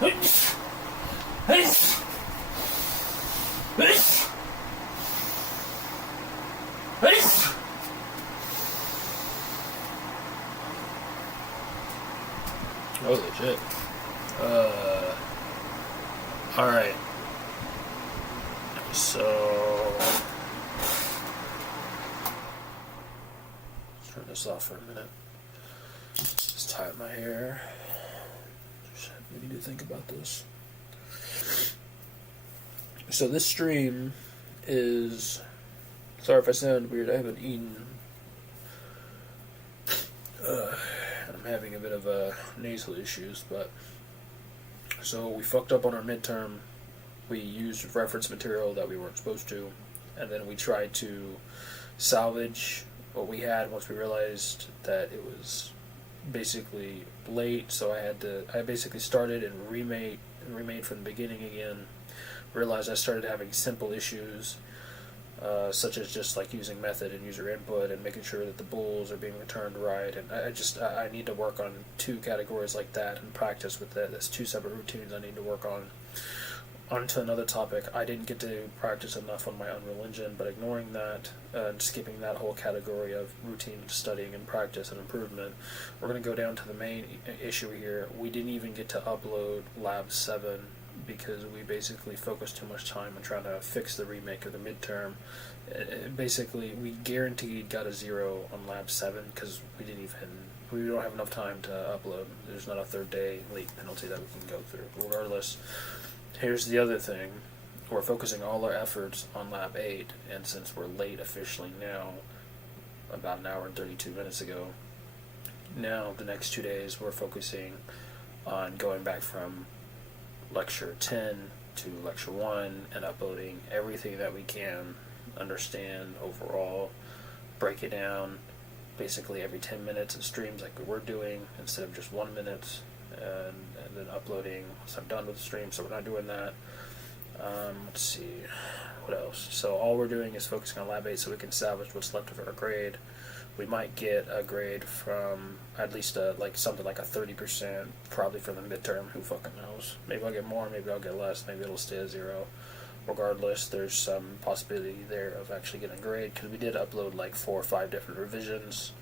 Holy shit. Alright. So, let's turn this off for a minute. Just tie up my hair. We need to think about this. So this stream is, sorry if I sound weird, I haven't eaten. I'm having a bit of nasal issues, but so we fucked up on our midterm. We used reference material that we weren't supposed to, and then we tried to salvage what we had once we realized that it was basically late. So I basically started and remade from the beginning again. Realized I started having simple issues, such as just like using method and user input and making sure that the bulls are being returned right. And I need to work on two categories like that and practice with that. That's two separate routines I need to work on. On to another topic. I didn't get to practice enough on my Unreal Engine, but ignoring that and skipping that whole category of routine studying and practice and improvement, we're going to go down to the main issue here. We didn't even get to upload Lab 7 because we basically focused too much time on trying to fix the remake of the midterm. Basically, we guaranteed got a 0 on Lab 7 because we don't have enough time to upload. There's not a third day late penalty that we can go through. Regardless, here's the other thing. We're focusing all our efforts on Lab 8, and since we're late officially now, about an hour and 32 minutes ago, now the next 2 days we're focusing on going back from Lecture 10 to Lecture 1 and uploading everything that we can, understand overall, break it down, basically every 10 minutes of streams like we're doing instead of just 1 minute, and then uploading once I'm done with the stream, so we're not doing that. Let's see, what else? So all we're doing is focusing on Lab 8 so we can salvage what's left of our grade. We might get a grade from at least something like a 30%, probably from the midterm, who fucking knows. Maybe I'll get more, maybe I'll get less, maybe it'll stay at 0. Regardless, there's some possibility there of actually getting a grade, because we did upload like 4 or 5 different revisions.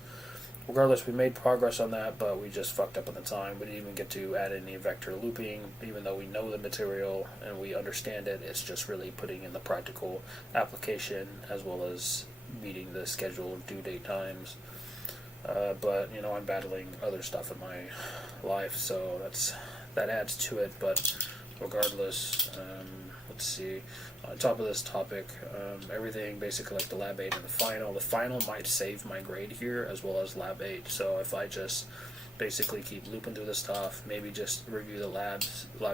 Regardless, we made progress on that, but we just fucked up on the time. We didn't even get to add any vector looping, even though we know the material and we understand it. It's just really putting in the practical application as well as meeting the scheduled due date times. But I'm battling other stuff in my life, so that adds to it. But regardless, let's see. On top of this topic, everything basically like the Lab 8 and the final might save my grade here as well as Lab 8. So if I just basically keep looping through this stuff, maybe just review the Lab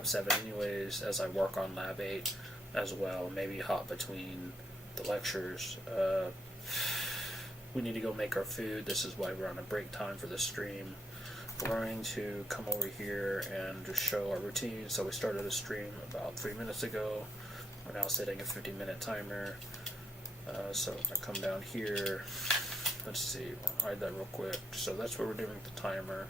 7 anyways as I work on Lab 8 as well, maybe hop between the lectures. We need to go make our food. This is why we're on a break time for the stream. We're going to come over here and just show our routine. So we started a stream about 3 minutes ago. We're now setting a 50-minute timer. So if I come down here, let's see, I'll hide that real quick. So that's what we're doing with the timer.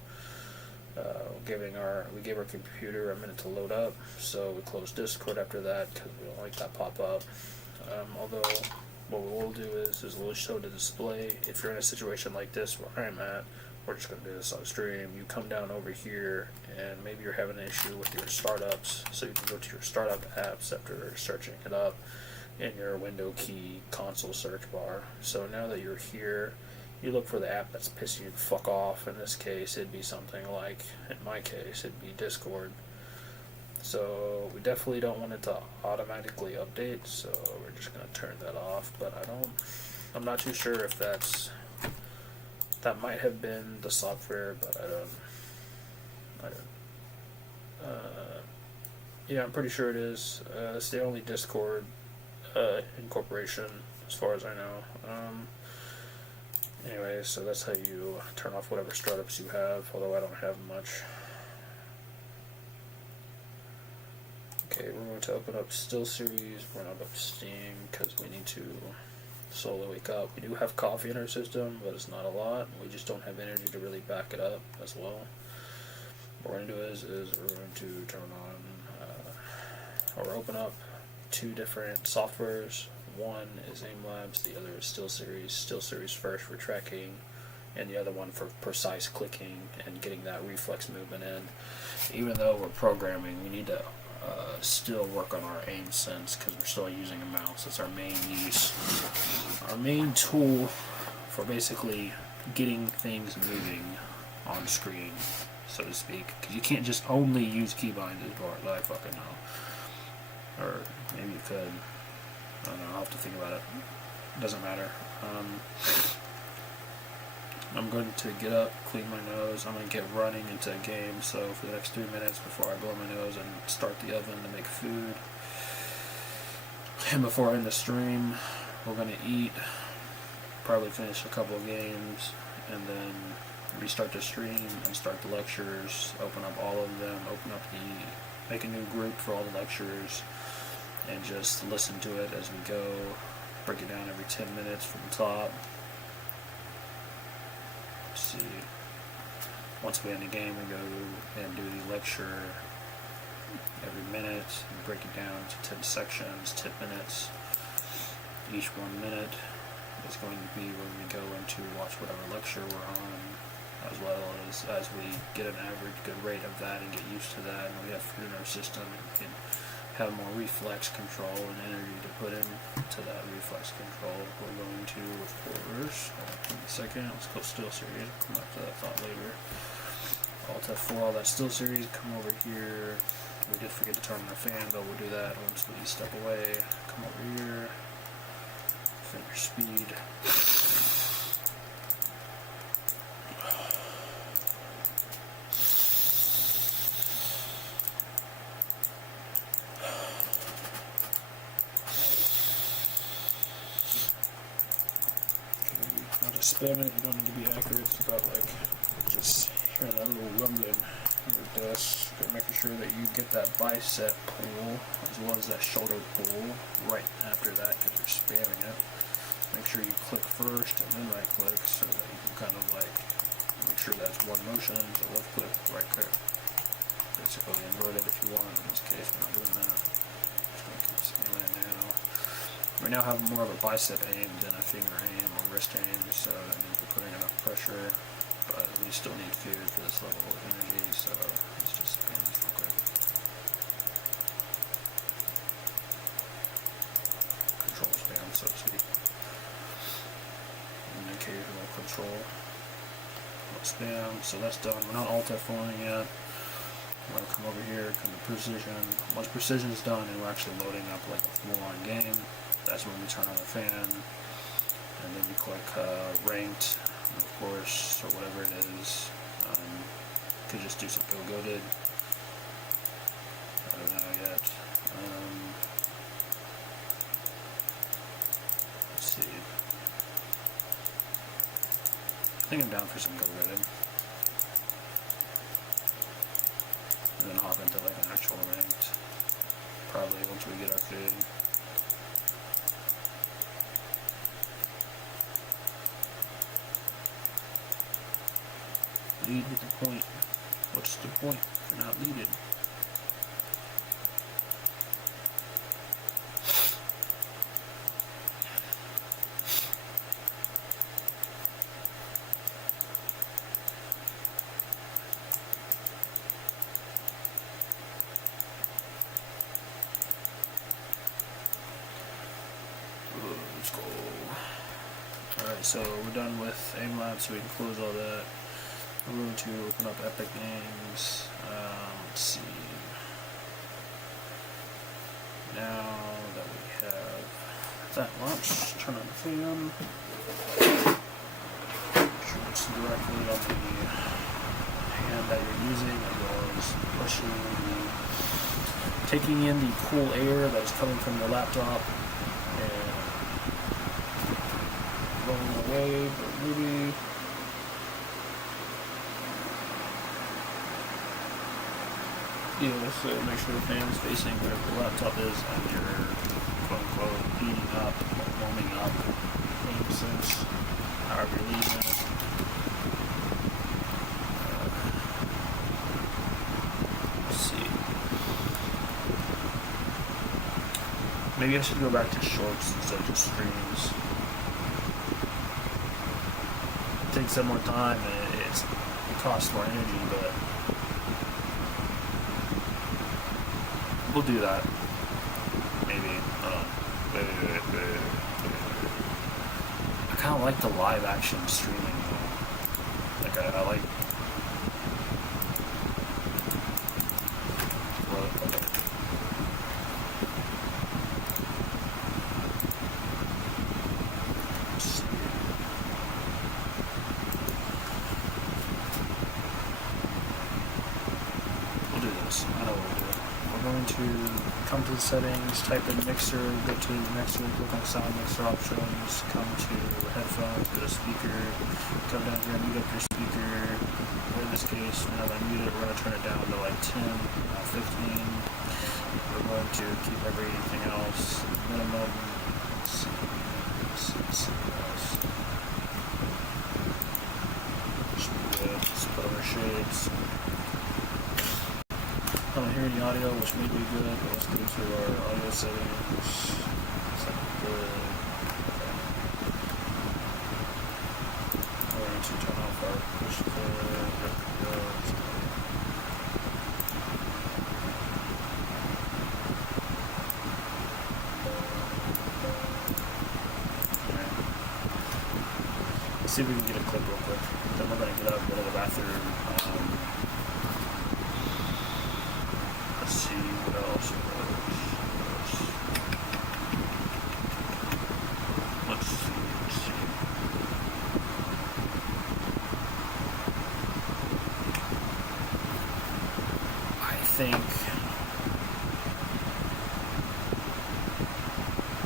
We gave our computer a minute to load up. So we closed Discord after that because we don't like that pop up. Although what we'll do is we'll show the display. If you're in a situation like this where I'm at, we're just going to do this on stream. You come down over here and maybe you're having an issue with your startups, so you can go to your startup apps after searching it up in your window key console search bar. So now that you're here, you look for the app that's pissing you the fuck off. In this case, it'd be something like, in my case, it'd be Discord. So we definitely don't want it to automatically update, so we're just going to turn that off. But I'm not too sure if that might have been the software, but I don't. Yeah, I'm pretty sure it is. It's the only Discord incorporation, as far as I know. Anyway, so that's how you turn off whatever startups you have, although I don't have much. Okay, we're going to open up Still Series. We're going to open up Steam because we need to slowly wake up. We do have coffee in our system, but it's not a lot. We just don't have energy to really back it up as well. what we're going to do is we're going to turn on or open up two different softwares. One is AimLabs, the other is SteelSeries. SteelSeries first for tracking, and the other one for precise clicking and getting that reflex movement in. Even though we're programming, we need to still work on our aim sense because we're still using a mouse. That's our main use. Our main tool for basically getting things moving on screen, so to speak. Because you can't just only use keybinds as far as I fucking know. Or maybe you could. I don't know, I'll have to think about it. Doesn't matter. I'm going to get up, clean my nose. I'm going to get running into a game, so for the next 3 minutes before I blow my nose and start the oven to make food. And before I end the stream, we're going to eat, probably finish a couple of games, and then restart the stream and start the lectures, open up all of them, make a new group for all the lectures, and just listen to it as we go, break it down every 10 minutes from the top. See, once we end the game, we go and do the lecture every minute and break it down to 10 sections, 10 minutes. Each 1 minute is going to be when we go into watch whatever lecture we're on, as well as we get an average good rate of that and get used to that, and we have food in our system and we can have more reflex control and energy to put into that reflex control. We're going to, of course, hold on a second, let's go SteelSeries, come back to that thought later. Alt F4, all that SteelSeries, come over here. We did forget to turn on our fan, but we'll do that once we step away. Come over here, finish speed. Spam it, you don't need to be accurate. It's about like just hearing that little rumbling on your desk. Making sure that you get that bicep pull as well as that shoulder pull right after that because you're spamming it. Make sure you click first and then right click so that you can kind of like make sure that's one motion. So left click, right click. Basically invert it if you want. In this case, we're not doing that. Just going to keep spamming it now. We now have more of a bicep aim than a finger aim or wrist aim, so that means we're putting enough pressure, but we still need food for this level of energy, so let's just spam this real quick. Control spam, so to speak. And occasional control. Spam, so that's done. We're not alt F4ing yet. We're going to come over here, come to precision. Once precision is done and we're actually loading up like a full-on game, that's when we turn on the fan, and then we click ranked, of course, or whatever it is. Could just do some go-goated. I don't know yet. Let's see. I think I'm down for some go-goated. And then hop into like an actual ranked. Probably once we get our food. Lead with the point. What's the point if you're not leaded? Let's go. Alright, so we're done with AimLab, so we can close all that. We're going to open up Epic Games. Let's see. Now that we have that launched, turn on the fan. Make sure it's directly on the hand that you're using, as well as pushing taking in the cool air that is coming from your laptop and rolling away, but maybe. Yeah, so make sure the fan's facing wherever the laptop is and you're quote-unquote heating up or warming up in sense, however you're leaving it. Maybe I should go back to shorts instead of just streams. It takes some more time and it costs more energy, but we'll do that. Maybe. Wait. I kind of like the live action streaming. Like I like. Come to the settings, type in mixer, go to mixer, click on sound mixer options, come to headphones, go to speaker, come down here, mute up your speaker. In this case, now that I mute it, we're going to turn it down to like 10, 15. We're going to keep everything else minimum. Let's see what else. Should be good. Let's put over shades. I don't hear any audio, which may be good, but let's go to our audio settings. Set good. We're going to turn off our push play. Let's see if we can get a clip real quick. Then we're going to get up, go to the bathroom. Let's see what else. Let's see. I think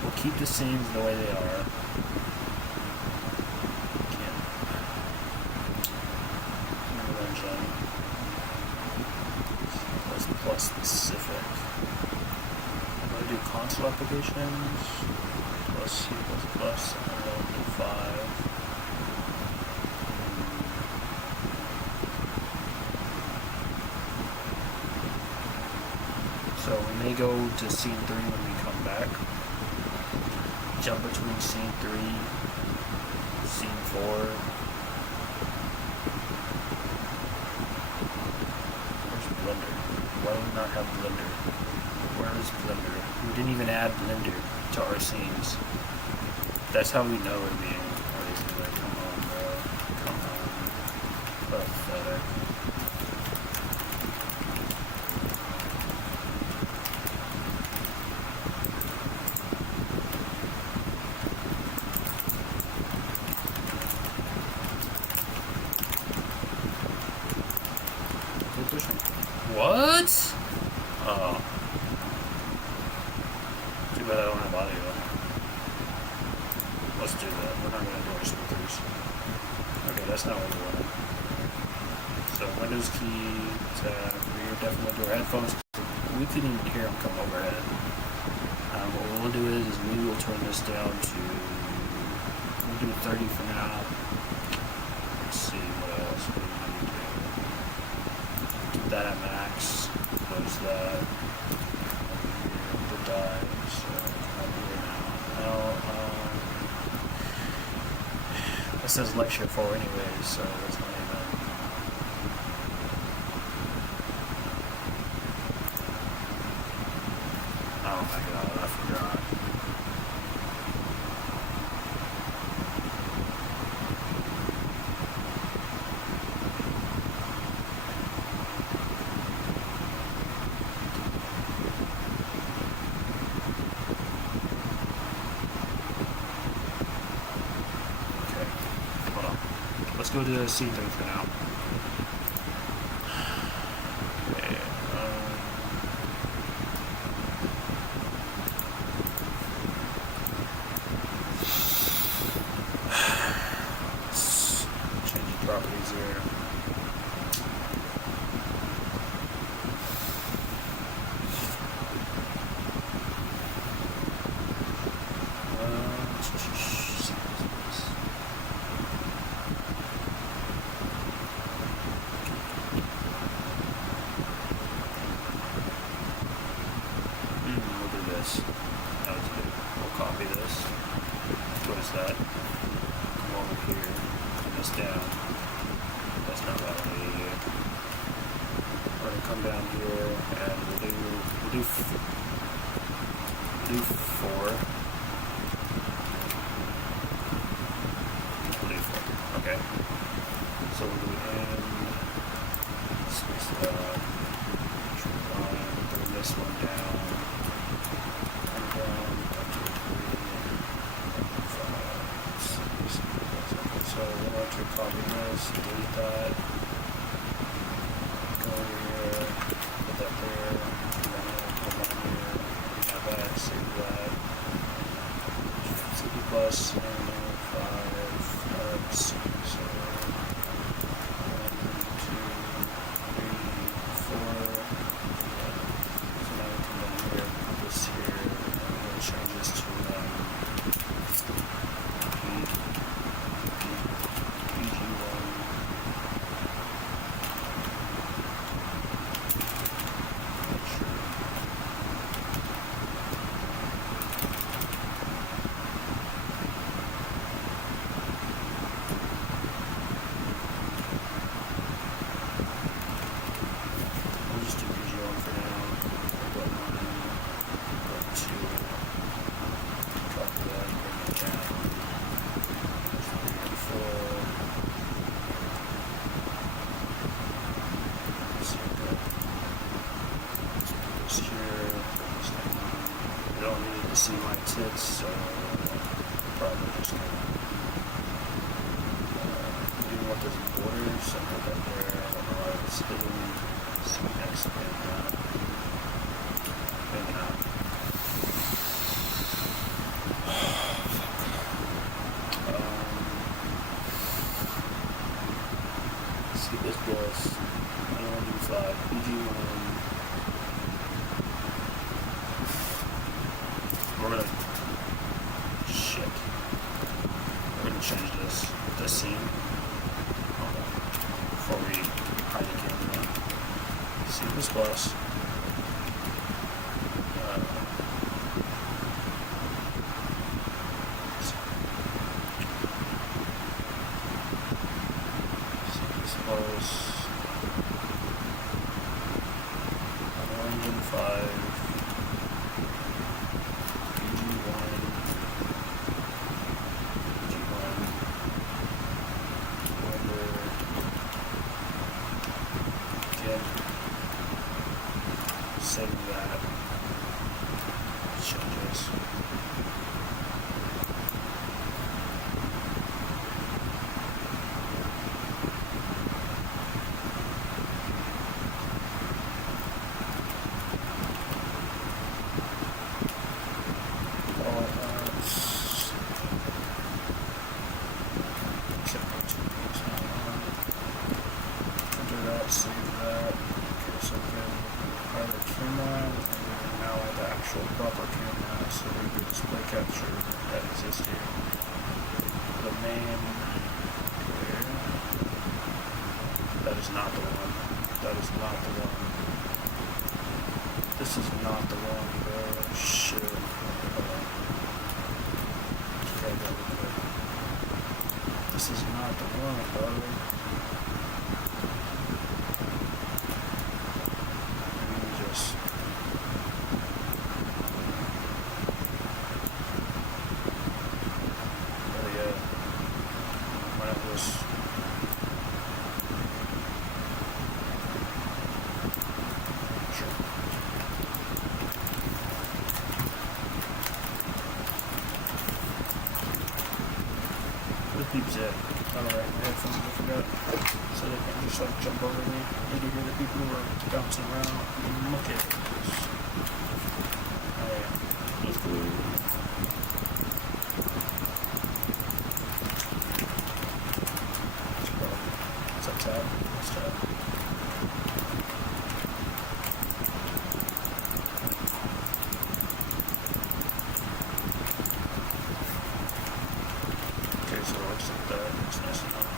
we'll keep the scenes the way they are. Plus specific. I'm going to do console applications, plus C++, and then do 5. So we may go to scene 3 when we come back. Jump between scene 3, scene 4. Why do we not have Blender? Where is Blender? We didn't even add Blender to our scenes. That's how we know we're being lazy. Like, come on, bro. Come on. Pathetic. What? Oh. Too bad I don't have audio. Let's do that. We're not going to do our speakers. Okay, that's not what we wanted. So Windows key, tab, rear, definitely do our headphones. We couldn't even hear them come overhead. What we'll do is we will turn this down to, we'll do 30 for now. Let's see what else we need to do. Keep that at max. Close that. The die. So over here now. This says lecture 4 anyways, so it's not even. Oh my god, I forgot. Let's go to scene 3 for now. Okay, let's change the properties here. We'll do this. copy this. What is that? Come over here, turn this down. That's not validated. We're gonna come down here and we'll do 4. Okay. So we'll do end. Switch that. Bring this one down. And down. 1, 2, 3, 4, 5, 6. So we're going to copy this, delete that. Go over here, put that there. And then we'll come down here. Have that, save that. CD plus and 5, 6, 7, 1, 2, 3, 4. So now we come down here, put this here, and we're going to change this to PG1. See my tits, so probably just gonna do what there's borders, so put that there. I don't know why it's hidden. See next thing. Maybe not. See this plus. I don't want to do 5. PG1. We're gonna change this scene before we hide the camera. See this plus. See this plus. Orange and 5. Save that. Changes. Save that. Okay, so then private camera, and then now I have the actual proper camera, so we do display capture that exists here. The main here. That is not the one. That is not the one. This is not the one, bro. Shit. Hold on. Let's try that real quick. This is not the one, bro. Peeps at. Alright, my headphones, I forgot. So they can just like jump over me. You can hear the people who are bouncing around. Look at this. Alright, let's go. What's up, tab? What's tab? So it looks like that. It's nice enough.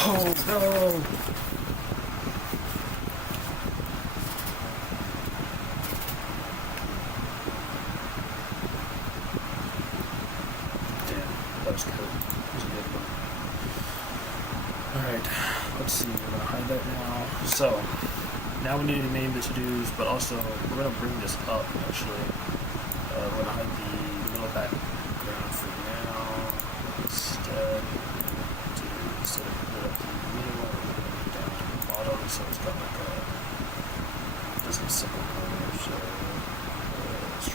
Oh no! Damn, that was good. That was a good one. Alright, let's see. We're gonna hide that now. So, now we need to name the to-dos, but also we're gonna bring this up actually. We're gonna hide the middle background for now. Instead of put up the middle, we're gonna put it down to the bottom, so it's got like a simple color. So let's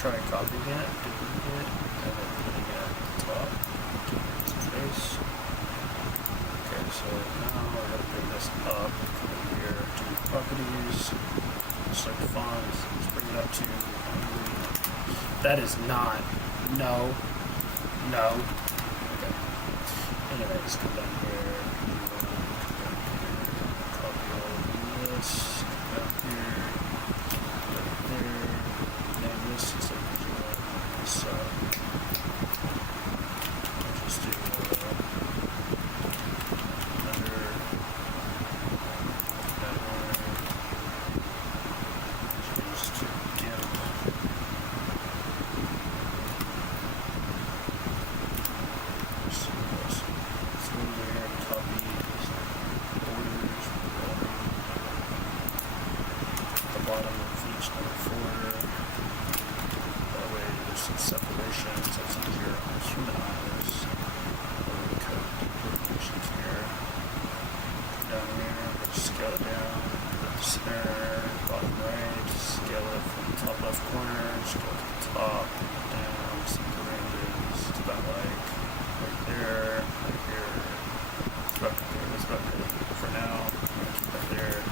try copying it, duplicating it, and then putting it at the top. Space. Okay, so now we're gonna bring this up. Come over here to properties. Select fonts. Let's bring it up to. That is not. No. No. Okay. Anyways, come down here. Copy all of this. Come down here. Put it there. Name this instead of doing this. I'll just do under. Just to give. Bottom of each folder. That way there's some separation, so it's easier on humanize. The code decoration here. Down here, scale it down. Center, bottom right, scale it from the top left corner, scale it to the top, down, some ranges. It's about like right there, right here. It's about there. It's about there for now. I'm gonna keep that there.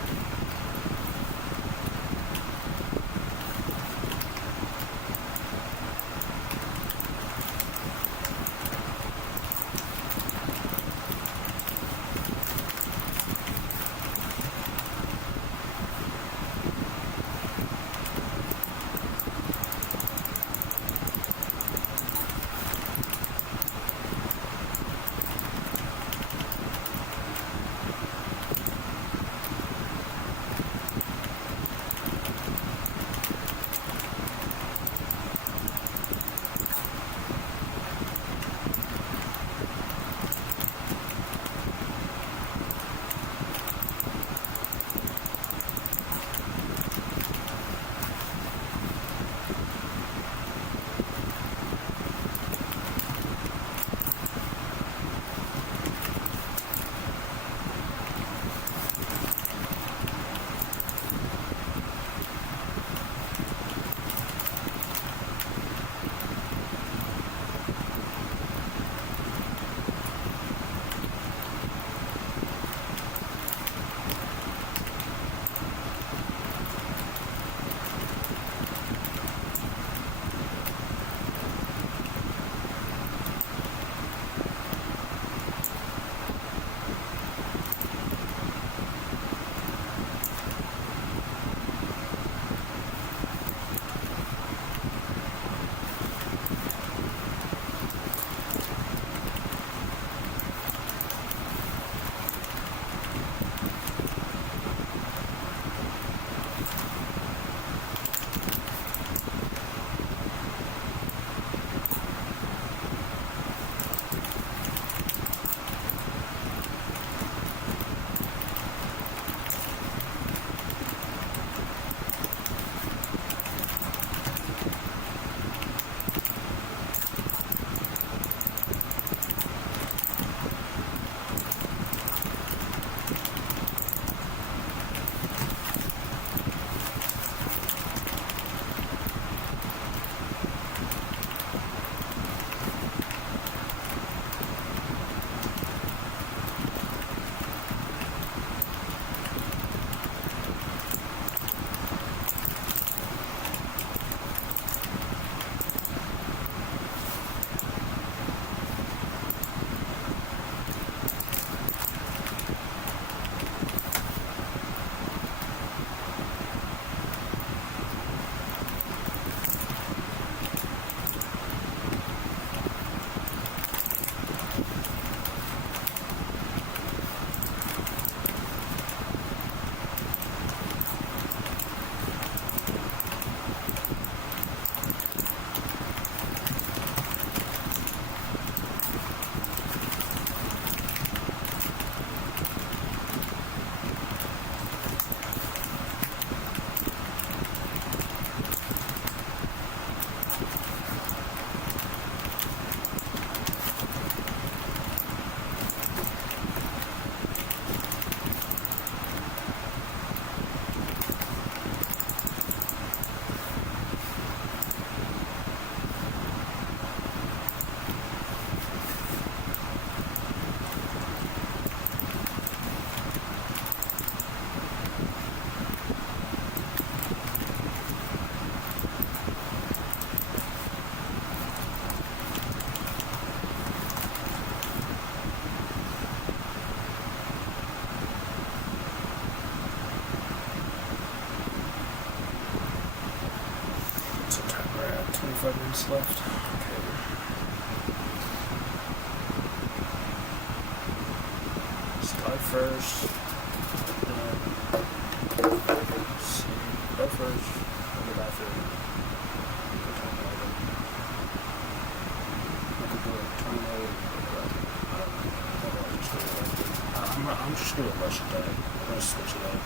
5 minutes left. Okay. Start first. See. Go first. Go to the bathroom. Go turn it over. Look at the door. Turn it over. I don't know. I'm just gonna rush it. I'm just gonna rush it down. I'm gonna switch it up.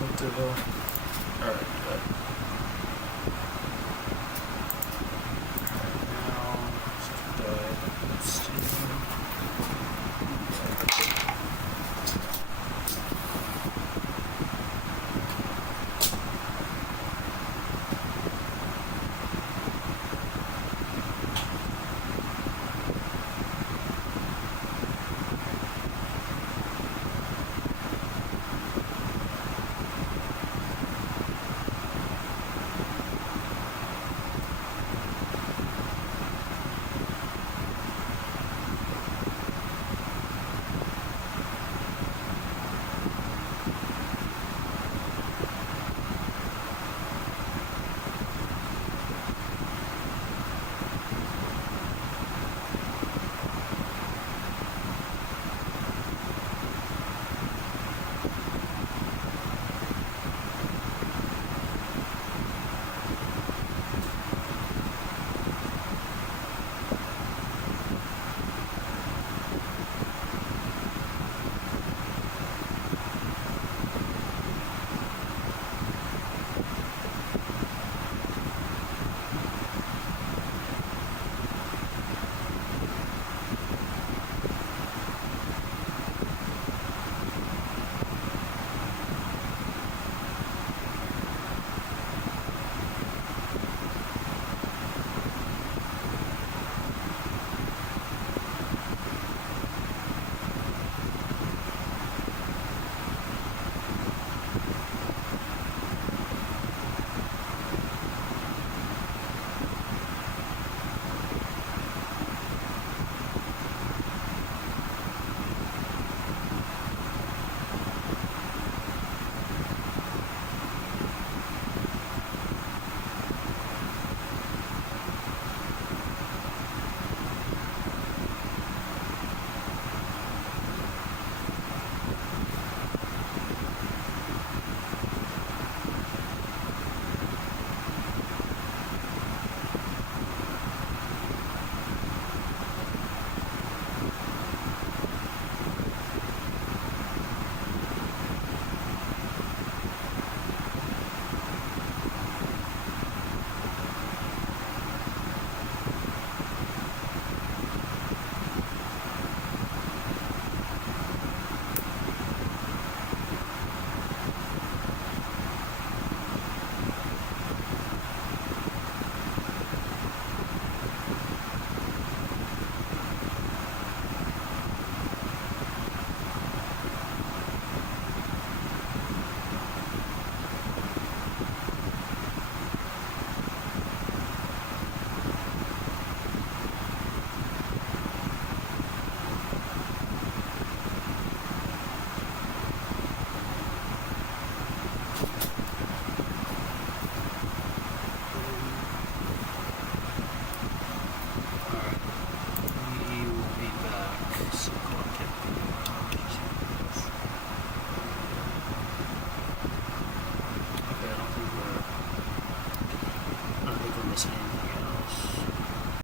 What the hell?